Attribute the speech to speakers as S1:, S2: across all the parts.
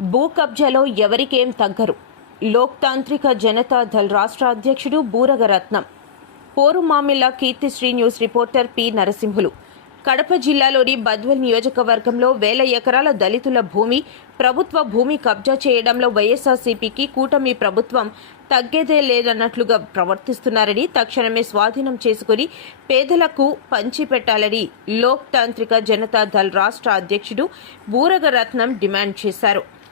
S1: భూ కబ్జాలో ఎవరికేం తగ్గరు. లోక్తాంత్రిక జనతాదళ్ రాష్ట్ర అధ్యక్షుడు Buraga Ratnam Keerthi Keerthisri news reporter P. Narasimhulu. Kadapa జిల్లాలోని బద్వెల్ నియోజకవర్గంలో వేల ఎకరాల దళితుల భూమి ప్రభుత్వ భూమి కబ్జా చేయడంలో వైఎస్ఆర్సీపీకి కూటమి ప్రభుత్వం తగ్గేదే లేదన్నట్లుగా ప్రవర్తిస్తున్నారని తక్షణమే స్వాధీనం చేసుకుని పేదలకు పంచిపెట్టాలని లోక్ తాంత్రిక జనతా రాష్ట్ర అధ్యక్షుడు బూరగరత్నం డిమాండ్ చేశారు.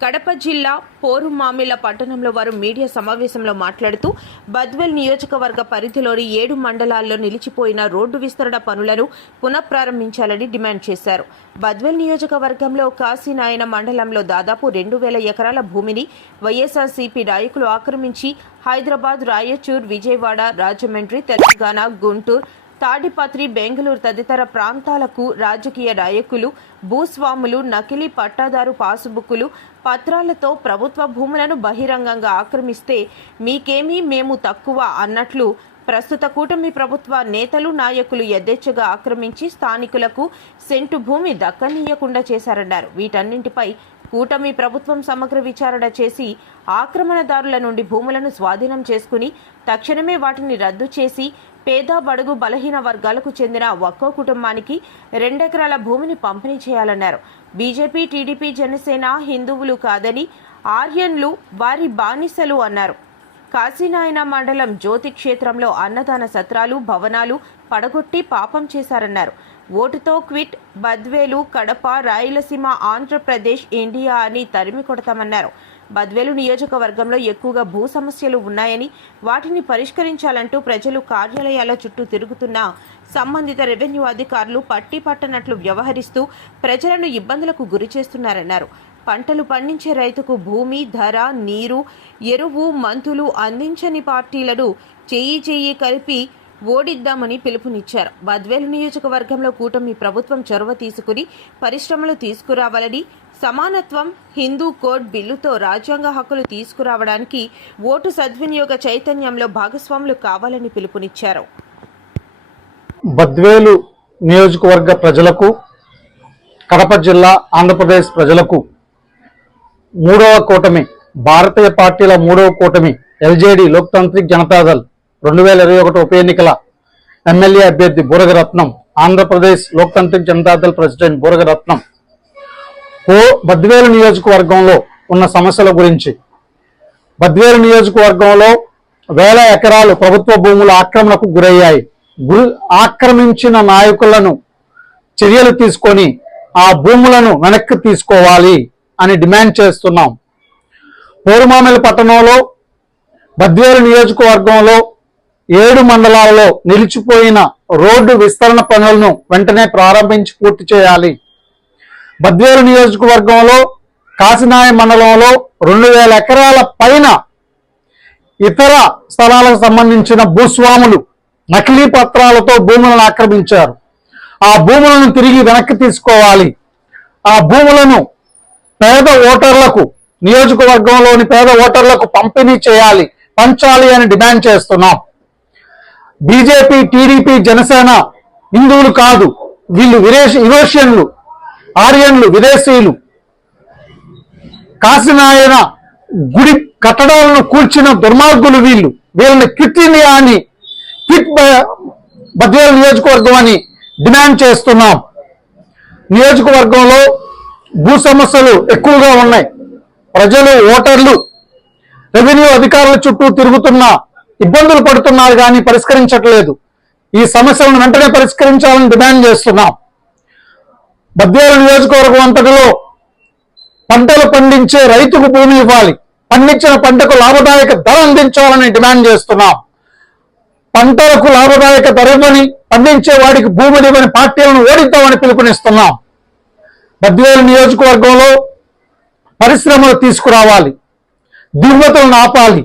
S1: కడప జిల్లా పోరుమామిల పట్టణంలో వారు మీడియా సమావేశంలో మాట్లాడుతూ బద్వెల్ నియోజకవర్గ పరిధిలోని ఏడు మండలాల్లో నిలిచిపోయిన రోడ్డు విస్తరణ పనులను పునఃప్రారంభించాలని డిమాండ్ చేశారు. బద్వెల్ నియోజకవర్గంలో కాశీనాయన మండలంలో దాదాపు రెండు వేల ఎకరాల భూమిని వైఎస్ఆర్సీపీ నాయకులు ఆక్రమించి హైదరాబాద్ రాయచూర్ విజయవాడ రాజమండ్రి తెలంగాణ గుంటూరు తాడిపత్రి బెంగళూరు తదితర ప్రాంతాలకు రాజకీయ నాయకులు భూస్వాములు నకిలీ పట్టాదారు పాసుబుక్కులు పత్రాలతో ప్రభుత్వ భూములను బహిరంగంగా ఆక్రమిస్తే మీకేమీ మేము తక్కువ అన్నట్లు ప్రస్తుత కూటమి ప్రభుత్వ నేతలు నాయకులు యథేచ్ఛగా ఆక్రమించి స్థానికులకు సెంటు భూమి దక్కనీయకుండా చేశారన్నారు. వీటన్నింటిపై కూటమి ప్రభుత్వం సమగ్ర విచారణ చేసి ఆక్రమణదారుల నుండి భూములను స్వాధీనం చేసుకుని తక్షణమే వాటిని రద్దు చేసి పేద బడుగు బలహీన వర్గాలకు చెందిన ఒక్కో కుటుంబానికి రెండెకరాల భూమిని పంపిణీ చేయాలన్నారు. బీజేపీ టీడీపీ జనసేన హిందువులు కాదని ఆర్యన్లు వారి బానిసలు అన్నారు. కాశీనాయన మండలం జ్యోతి క్షేత్రంలో అన్నదాన సత్రాలు భవనాలు పడగొట్టి పాపం చేశారన్నారు. ఓటుతో క్విట్ బద్వేలు కడప రాయలసీమ ఆంధ్రప్రదేశ్ ఇండియా అని తరిమి కొడతామన్నారు. బద్వేలు నియోజకవర్గంలో ఎక్కువగా భూ సమస్యలు ఉన్నాయని వాటిని పరిష్కరించాలంటూ ప్రజలు కార్యాలయాల చుట్టూ తిరుగుతున్న సంబంధిత రెవెన్యూ అధికారులు పట్టి పట్టనట్లు వ్యవహరిస్తూ ప్రజలను ఇబ్బందులకు గురి చేస్తున్నారన్నారు. పంటలు పండించే రైతుకు భూమి ధర నీరు ఎరువు మంతులు అందించని పార్టీలను చేయి చేయి కలిపి ఓడిద్దామని పిలుపునిచ్చారు. బద్వేలు నియోజకవర్గంలో కూటమి ప్రభుత్వం చొరవ తీసుకుని పరిశ్రమలు తీసుకురావాలని సమానత్వం హిందూ కోడ్ బిల్లుతో రాజ్యాంగ హక్కులు తీసుకురావడానికి ఓటు సద్వినియోగ చైతన్యంలో భాగస్వాములు కావాలని పిలుపునిచ్చారు.
S2: బద్వేలు నియోజకవర్గ ప్రజలకు కడప జిల్లా ఆంధ్రప్రదేశ్ ప్రజలకు మూడవ కూటమి భారతీయ పార్టీల మూడవ కూటమి ఎల్జేడి లోక్తాంత్రిక్ జనతాదళ్ రెండు వేల ఇరవై ఒకటి ఉప ఎన్నికల ఎమ్మెల్యే అభ్యర్థి బురగరత్నం ఆంధ్రప్రదేశ్ లోక్తాంత్రిక్ జనతాదళ్ ప్రెసిడెంట్ బురగరత్నం ఓ బద్వేలు నియోజకవర్గంలో ఉన్న సమస్యల గురించి. బద్వేలు నియోజకవర్గంలో వేల ఎకరాలు ప్రభుత్వ భూములు ఆక్రమణకు గురయ్యాయి. ఆక్రమించిన నాయకులను చర్యలు తీసుకొని ఆ భూములను వెనక్కి తీసుకోవాలి అని డిమాండ్ చేస్తున్నాం. పోరుమామిల పట్టణంలో బద్వేలు నియోజకవర్గంలో ఏడు మండలాల్లో నిలిచిపోయిన రోడ్డు విస్తరణ పనులను వెంటనే ప్రారంభించి పూర్తి చేయాలి. బద్వేలు నియోజకవర్గంలో కాసినాయ మండలంలో రెండు వేల ఎకరాల పైన ఇతర స్థలాలకు సంబంధించిన భూస్వాములు నకిలీ పత్రాలతో భూములను ఆక్రమించారు. ఆ భూములను తిరిగి వెనక్కి తీసుకోవాలి. ఆ భూములను పేద ఓటర్లకు నియోజకవర్గంలోని పేద ఓటర్లకు పంపిణీ చేయాలి. పంచాలి అని డిమాండ్ చేస్తున్నాం. బీజేపీ టీడీపీ జనసేన హిందువులు కాదు. వీళ్ళు విదేశీ యురోషియన్లు ఆర్యన్లు విదేశీయులు. కాశీనాయన గుడి కట్టడాలను కూల్చిన దుర్మార్గులు వీళ్ళు. వీళ్ళని క్విట్ ఇండియా అని క్విట్ బద్వేలు నియోజకవర్గం అని డిమాండ్ చేస్తున్నాం. నియోజకవర్గంలో భూ సమస్యలు ఎక్కువగా ఉన్నాయి. ప్రజలు ఓటర్లు రెవెన్యూ అధికారుల చుట్టూ తిరుగుతున్న ఇబ్బందులు పడుతున్నారు కానీ పరిష్కరించట్లేదు. ఈ సమస్యలను వెంటనే పరిష్కరించాలని డిమాండ్ చేస్తున్నాం. బద్వేలు నియోజకవర్గం అంతటిలో పంటలు పండించే రైతుకు భూమి ఇవ్వాలి. పండించిన పంటకు లాభదాయక ధర అందించాలని డిమాండ్ చేస్తున్నాం. పంటలకు లాభదాయక ధర ఇవ్వని పండించే వాడికి భూములు ఇవ్వని పార్టీలను ఓడిద్దామని పిలుపునిస్తున్నాం. బద్వేలు నియోజకవర్గంలో పరిశ్రమలు తీసుకురావాలి. దిగుమతులను ఆపాలి.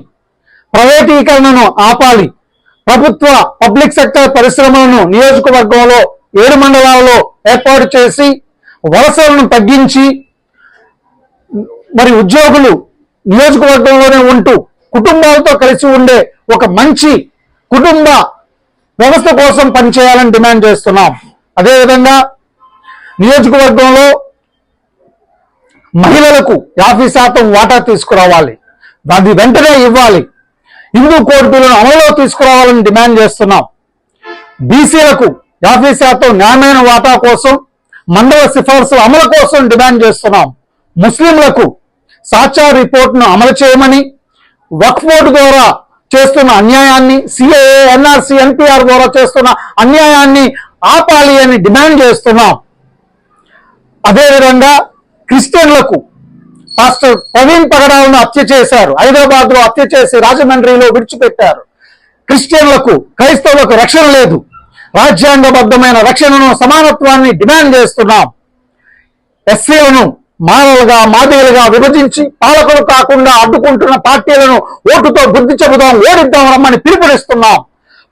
S2: ప్రైవేటీకరణను ఆపాలి. ప్రభుత్వ పబ్లిక్ సెక్టర్ పరిశ్రమలను నియోజకవర్గంలో ఏడు మండలాల్లో ఏర్పాటు చేసి వలసలను తగ్గించి మరి ఉద్యోగులు నియోజకవర్గంలోనే ఉంటూ కుటుంబాలతో కలిసి ఉండే ఒక మంచి కుటుంబ వ్యవస్థ కోసం పనిచేయాలని డిమాండ్ చేస్తున్నాం. అదేవిధంగా నియోజకవర్గంలో మహిళలకు యాభై శాతం వాటా తీసుకురావాలి. దాన్ని వెంటనే ఇవ్వాలి. హిందూ కోడ్ బిల్లును అమలులో తీసుకురావాలని డిమాండ్ చేస్తున్నాం. బీసీలకు యాభై శాతం న్యాయమైన వాటా కోసం మండల సిఫార్సుల అమలు కోసం డిమాండ్ చేస్తున్నాం. ముస్లింలకు సాక్షా రిపోర్ట్ను అమలు చేయమని వక్ఫ్ బోర్డు ద్వారా చేస్తున్న అన్యాయాన్ని సిఏఏ ఎన్ఆర్సి ఎన్పిఆర్ ద్వారా చేస్తున్న అన్యాయాన్ని ఆపాలి అని డిమాండ్ చేస్తున్నాం. అదేవిధంగా క్రిస్టియన్లకు పాస్టర్ ప్రవీణ్ పగడాలను హత్య చేశారు. హైదరాబాద్లో హత్య చేసి రాజమండ్రిలో విడిచిపెట్టారు. క్రిస్టియన్లకు క్రైస్తవులకు రక్షణ లేదు. రాజ్యాంగబద్ధమైన రక్షణను సమానత్వాన్ని డిమాండ్ చేస్తున్నాం. ఎస్సీలను మానవులుగా మాదిగలుగా విభజించి పాలకులు కాకుండా అడ్డుకుంటున్న పార్టీలను ఓటుతో బుద్ధి చెబుదాం ఓడిద్దాం రమ్మని పిలుపునిస్తున్నాం.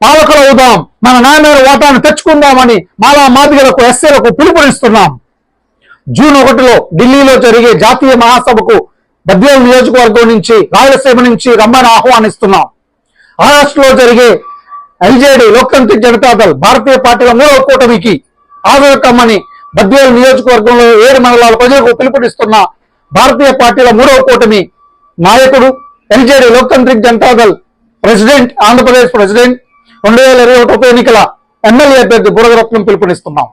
S2: పాలకులు అవుదాం మన నాన్న ఓటాను తెచ్చుకుందామని మాలా మాదిగలకు ఎస్సీలకు పిలుపునిస్తున్నాం. జూన్ ఒకటిలో ఢిల్లీలో జరిగే జాతీయ మహాసభకు బద్వేల్ నియోజకవర్గం నుంచి రాయలసీమ నుంచి రమ్మని ఆహ్వానిస్తున్నాం. మహారాష్ట్రలో జరిగే ఎల్జేడి లోక్తాంత్రిక్ జనతాదళ్ భారతీయ పార్టీల మూడవ కూటమికి ఆదరకమ్మని కమ్మని బద్వేల్ నియోజకవర్గంలో ఏడు మండలాల ప్రజలకు పిలుపునిస్తున్న భారతీయ పార్టీల మూడవ కూటమి నాయకుడు LJD Loktantrik Janata Dal president Andhra Pradesh president రెండు వేల ఇరవై ఒకటి ఉప ఎన్నికల ఎమ్మెల్యే అభ్యర్థి బురదరత్నం పిలుపునిస్తున్నాం.